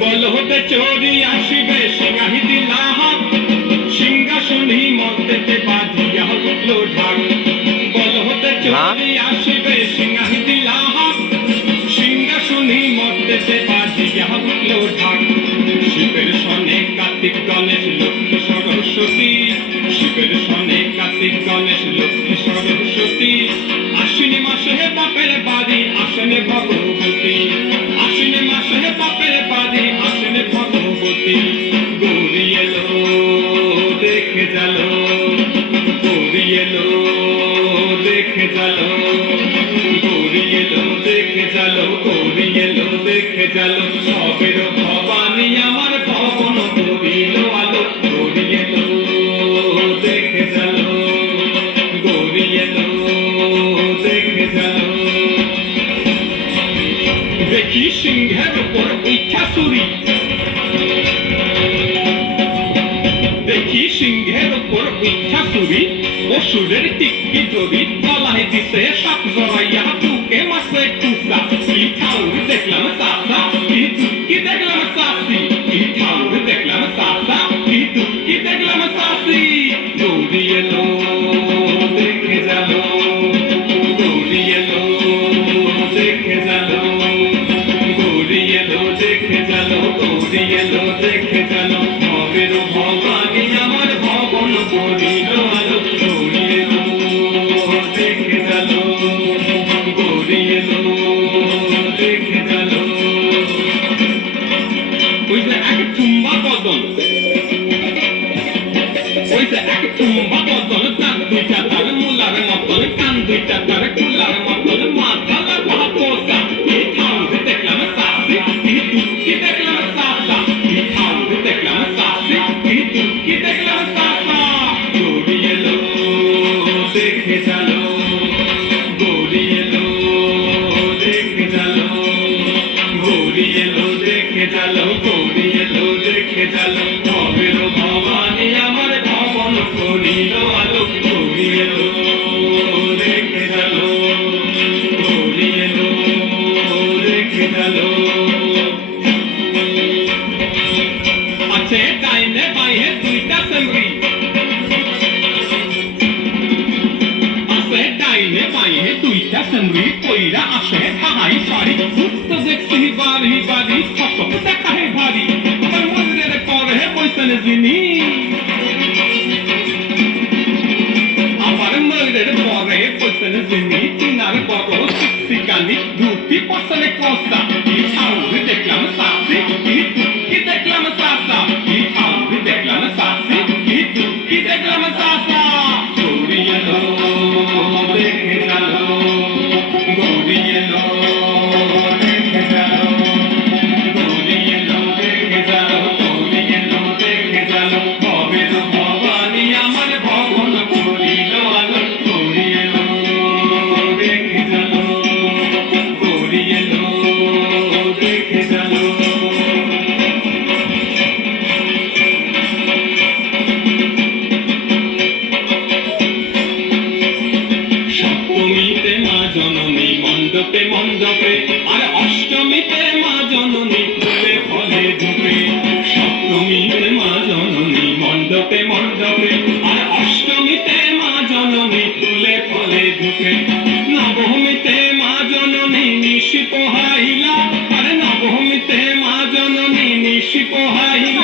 বলহতে চোরি আসিবে সিংহাহি দিলা হাত সিংহাসনী মর্তেতে বাঁধিয়া উঠল ঢাক বলহতে চোরি আসিবে সিংহাহি দিলা হাত সিংহাসনী মর্তেতে বাঁধিয়া উঠল ঢাক শিবের সনে কার্তিক গণেশ লক্ষ্মী সরস্বতী শিবের সনে কার্তিক গণেশ লক্ষ্মী সরস্বতী আশ্বিনী মাসে বাপের বাড়ি আসেন ভগবতী আশ্বিনী মাসে বাপের বাড়ি আসেন ভগবতী গৌরী এলো দেখে জালো গৌরী এলো দেখে জালো গৌরী এলো দেখে জালো গৌরী এলো দেখে জালো সবের ভবানী আমার ভবন করিল আলো গৌরী এলো দেখে জালো গৌরী এলো দেখে জালো দেখি সিংহের উপর ইচ্ছা চুরি দেখি সিংহের উপর ইচ্ছা চুরি অসুরের টিকি জড়ি গলায় দিছে সাপ জড়াইয়া বুকে মাসে কুসা কি ঠাউর দেখলাম সাসা কি দেখলাম সাসি কি ঠাউর দেখলাম সাসা কি দেখলাম সাসি গৌরী এলো দেখে জালো গৌরী এলো দেখে জালো গৌরী এলো দেখে জালো গৌরী এলো দেখে জালো ভবের ভবানী আমার ভবন করিল আলো গৌরী এলো দেখে জালো গৌরী এলো দেখে জালো ওই যে এক চুম্বা বদন ওই যে এক চুম্বা বদন তার দুইটা তার মুলার মতন কান দুইটা তার কুলার মতন মাথা লাগা পোষা এই ঠাউর দেখলাম সাসি কি দেখলাম সাসা এই ঠাউর দেখলাম সাসি কি দেখলাম সাসা গৌরী এলো দেখে জালো গৌরী এলো দেখে জালো গৌরী এলো দেখে জালো গৌরী এলো দেখে জালো ভবের ভবানী আমার ভবন করিল আলো গৌরী এলো দেখে জালো গৌরী এলো দেখে জালো আছে ডাইনে বাইরে দুইটা সেমরি আছে ডাইনে বাইরে দুইটা সেমরি কইরা আসে হাই সারি তো দেখছি বাড়ি বাড়ি ফসল দেখায় ভারী আমার মন্দিরে করে বৈশানে যিনি আমার মন্দিরের পরে বৈশানে যিনি চিনার বড় শিক্ষিকানি ধুতি পছনে কষা কি ঠাউর দেখলাম সাসি কি দেখলাম সাসা কি ঠাউর দেখলাম সাসি কি দেখলাম সাসা গৌরী এলো দেখে জালো গৌরী এলো দেখে জালো গৌরী এলো দেখে জালো গৌরী এলো দেখে জালো ভবের ভবানী আমার ভবন করিল আলো গৌরী এলো দেখে জালো গৌরী এলো দেখে জালো সপ্তমীতে মা জননী মণ্ডপে মণ্ডপে আর অষ্টমীতে মা জননী ফুলে ফলে ঢুকে সপ্তমীতে মা জননী মণ্ডপে মণ্ডপে আর অষ্টমীতে মা জননী ফুলে ফলে ঢুকে নবমীতে মা জননী নিশি পোহাইলা আর নবমীতে মা জননী নিশি পোহাইলা